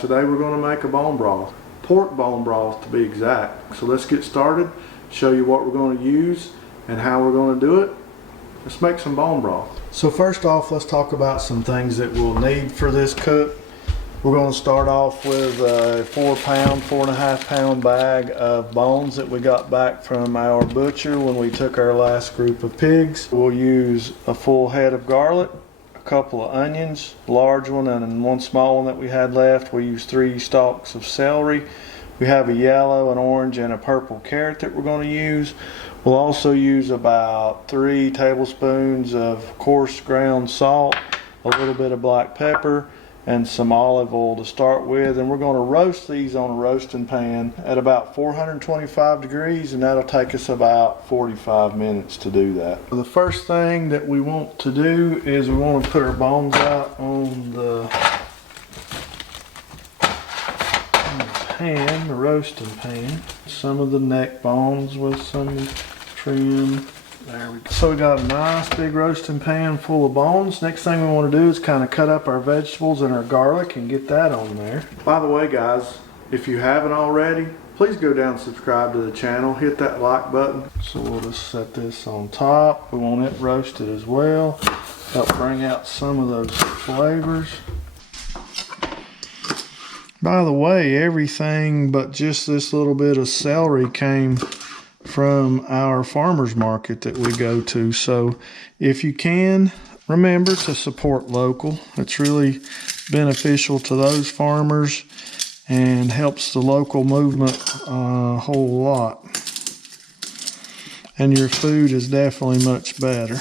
Today we're going to make a bone broth, pork bone broth to be exact. So let's get started, show you what we're going to use and how we're going to do it. Let's make some bone broth. So first off, let's talk about some things that we'll need for this cook. We're going to start off with a 4.5 pound bag of bones that we got back from our butcher when we took our last group of pigs. We'll use a full head of garlic, couple of onions, a large one and one small one that we had left. We use 3 stalks of celery. We have a yellow, an orange, and a purple carrot that we're going to use. We'll also use about 3 tablespoons of coarse ground salt, a little bit of black pepper, and some olive oil to start with. And we're going to roast these on a roasting pan at about 425 degrees, and that'll take us about 45 minutes to do that. The first thing that we want to do is we want to put our bones out on the pan, the roasting pan. Some of the neck bones with some trim. There we go. So we got a nice big roasting pan full of bones. Next thing we want to do is kind of cut up our vegetables and our garlic and get that on there. By the way, guys, if you haven't already, please go down and subscribe to the channel. Hit that like button. So we'll just set this on top. We want it roasted as well. Help bring out some of those flavors. By the way, everything but just this little bit of celery came from our farmers market that we go to. So if you can, remember to support local. It's really beneficial to those farmers and helps the local movement a whole lot. And your food is definitely much better.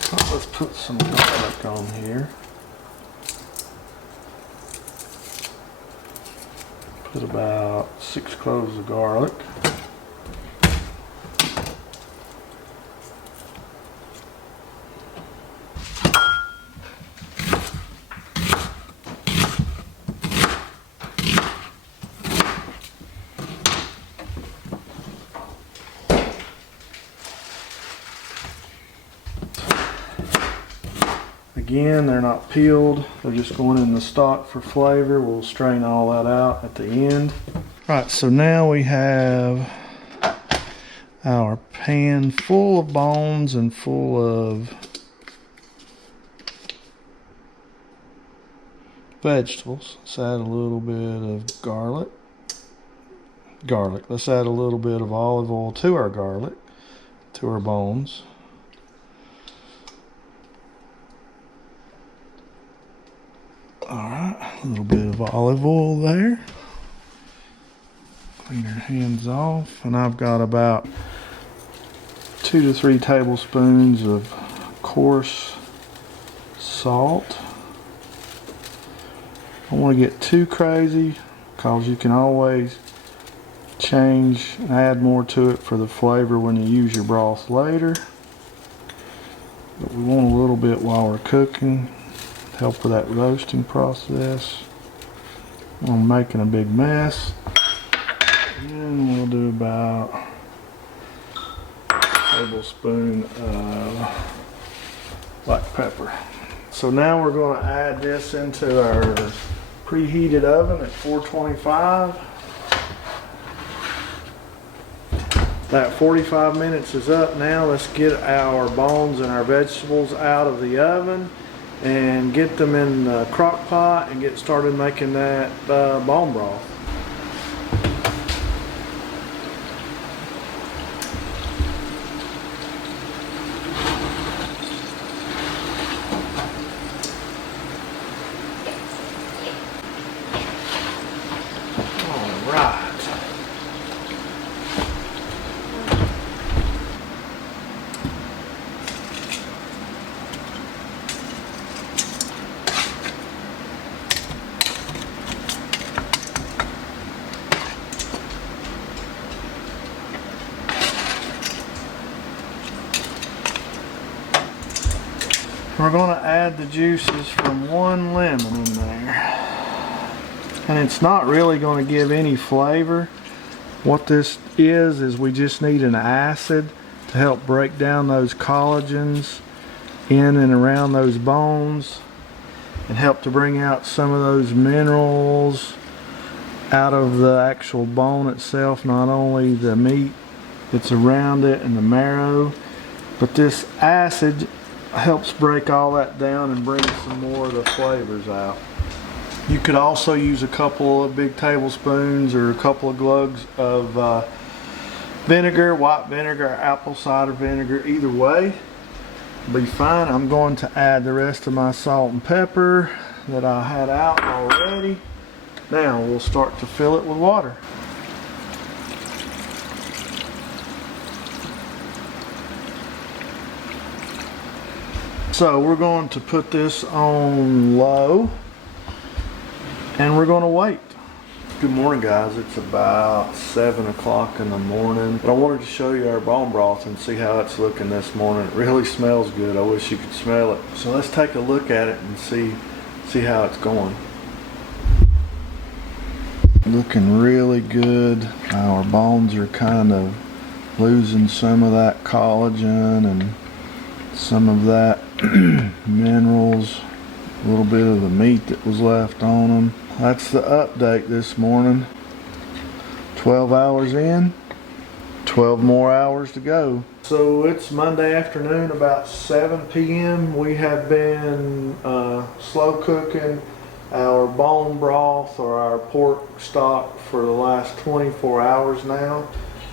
So let's put some garlic on here. Put about 6 cloves of garlic. Again, they're not peeled, they're just going in the stock for flavor. We'll strain all that out at the end. Right, so now we have our pan full of bones and full of vegetables. Let's add a little bit of garlic. Let's add a little bit of olive oil to our garlic, to our bones. Alright, a little bit of olive oil there. Clean our hands off. And I've got about 2 to 3 tablespoons of coarse salt. I don't want to get too crazy because you can always change and add more to it for the flavor when you use your broth later. But we want a little bit while we're cooking. Help with that roasting process. I'm making a big mess. And we'll do about a tablespoon of black pepper. So now we're going to add this into our preheated oven at 425. That 45 minutes is up now. Let's get our bones and our vegetables out of the oven and get them in the crock pot and get started making that bone broth. All right. We're going to add the juices from 1 lemon in there. And it's not really going to give any flavor. What this is we just need an acid to help break down those collagens in and around those bones and help to bring out some of those minerals out of the actual bone itself, not only the meat that's around it and the marrow, but this acid helps break all that down and bring some more of the flavors out. You could also use a couple of big tablespoons or a couple of glugs of vinegar, white vinegar, or apple cider vinegar. Either way will be fine. I'm going to add the rest of my salt and pepper that I had out already. Now we'll start to fill it with water. So we're going to put this on low and we're going to wait. Good morning, guys. It's about 7 o'clock in the morning, but I wanted to show you our bone broth and see how it's looking this morning. It really smells good. I wish you could smell it. So let's take a look at it and see how it's going. Looking really good. Our bones are kind of losing some of that collagen and some of that minerals, a little bit of the meat that was left on them. That's the update this morning. 12 hours in, 12 more hours to go. So it's Monday afternoon, about 7 p.m. We have been slow cooking our bone broth or our pork stock for the last 24 hours now.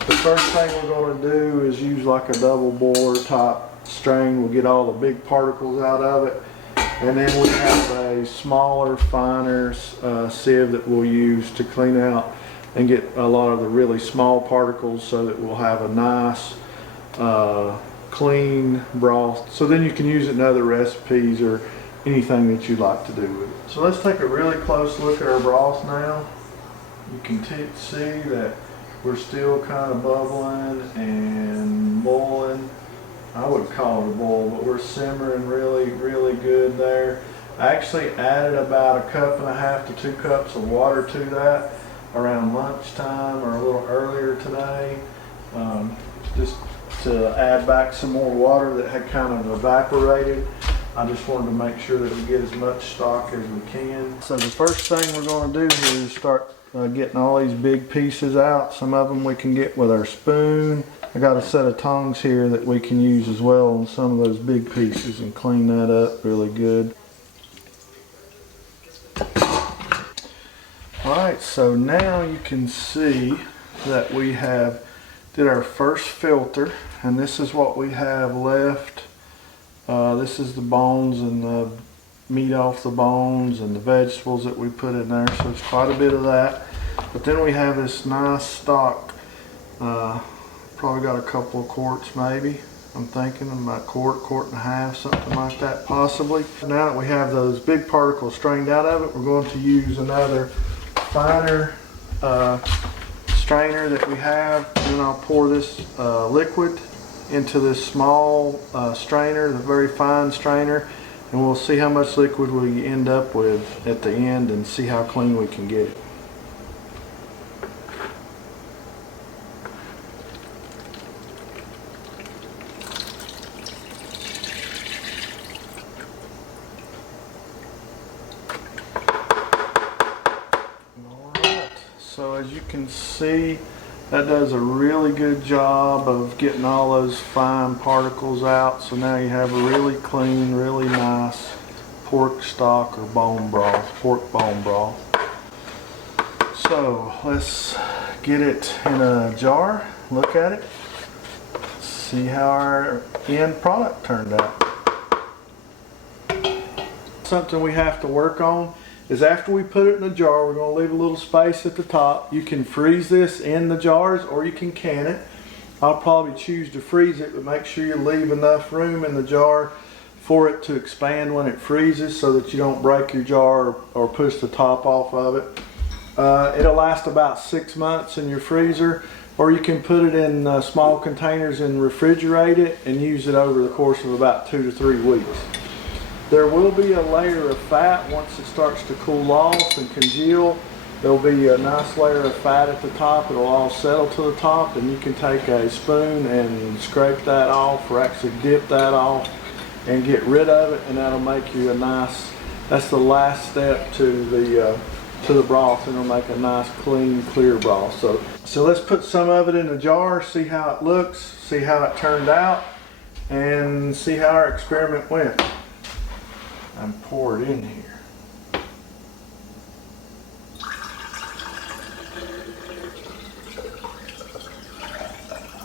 The first thing we're going to do is use like a double borer top strain. We'll get all the big particles out of it. And then we have a smaller, finer sieve that we'll use to clean out and get a lot of the really small particles so that we'll have a nice, clean broth. So then you can use it in other recipes or anything that you'd like to do with it. So let's take a really close look at our broth now. You can see that we're still kind of bubbling and boiling. I would call it a boil, but we're simmering really, really good there. I actually added about 1.5 to 2 cups of water to that around lunchtime or a little earlier today, just to add back some more water that had kind of evaporated. I just wanted to make sure that we get as much stock as we can. So the first thing we're going to do here is start getting all these big pieces out. Some of them we can get with our spoon. I got a set of tongs here that we can use as well on some of those big pieces and clean that up really good. Alright, so now you can see that we did our first filter, and this is what we have left. This is the bones and the meat off the bones and the vegetables that we put in there, so it's quite a bit of that. But then we have this nice stock, probably got a couple of quarts maybe. I'm thinking about quart and a half, something like that possibly. Now that we have those big particles strained out of it, we're going to use another finer strainer that we have, and I'll pour this liquid into this small strainer, the very fine strainer, and we'll see how much liquid we end up with at the end and see how clean we can get it. Alright, so as you can see, that does a really good job of getting all those fine particles out. So now you have a really clean, really nice pork stock or bone broth, pork bone broth. So let's get it in a jar, look at it, see how our end product turned out. Something we have to work on is after we put it in a jar, we're going to leave a little space at the top. You can freeze this in the jars or you can can it. I'll probably choose to freeze it, but make sure you leave enough room in the jar for it to expand when it freezes so that you don't break your jar or push the top off of it. It'll last about 6 months in your freezer, or you can put it in small containers and refrigerate it and use it over the course of about 2 to 3 weeks. There will be a layer of fat once it starts to cool off and congeal. There'll be a nice layer of fat at the top. It'll all settle to the top, and you can take a spoon and scrape that off, or actually dip that off and get rid of it, and that'll make you a nice That's the last step to the broth, and it'll make a nice, clean, clear broth. So let's put some of it in a jar, see how it looks, see how it turned out, and see how our experiment went. And pour it in here.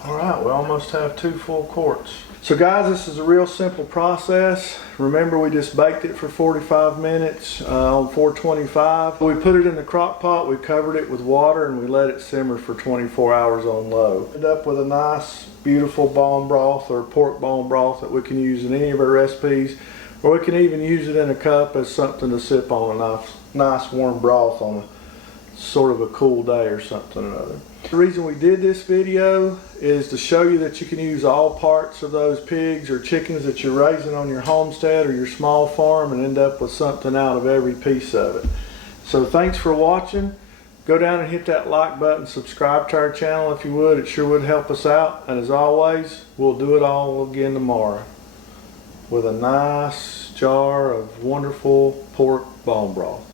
All right, we almost have 2 full quarts. So guys, this is a real simple process. Remember, we just baked it for 45 minutes on 425. We put it in the crock pot, we covered it with water, and we let it simmer for 24 hours on low. Ended up with a nice, beautiful bone broth or pork bone broth that we can use in any of our recipes, or we can even use it in a cup as something to sip on, a nice warm broth on a sort of a cool day or something or other. The reason we did this video is to show you that you can use all parts of those pigs or chickens that you're raising on your homestead or your small farm and end up with something out of every piece of it. So thanks for watching. Go down and hit that like button, subscribe to our channel if you would. It sure would help us out. And as always, we'll do it all again tomorrow with a nice jar of wonderful pork bone broth.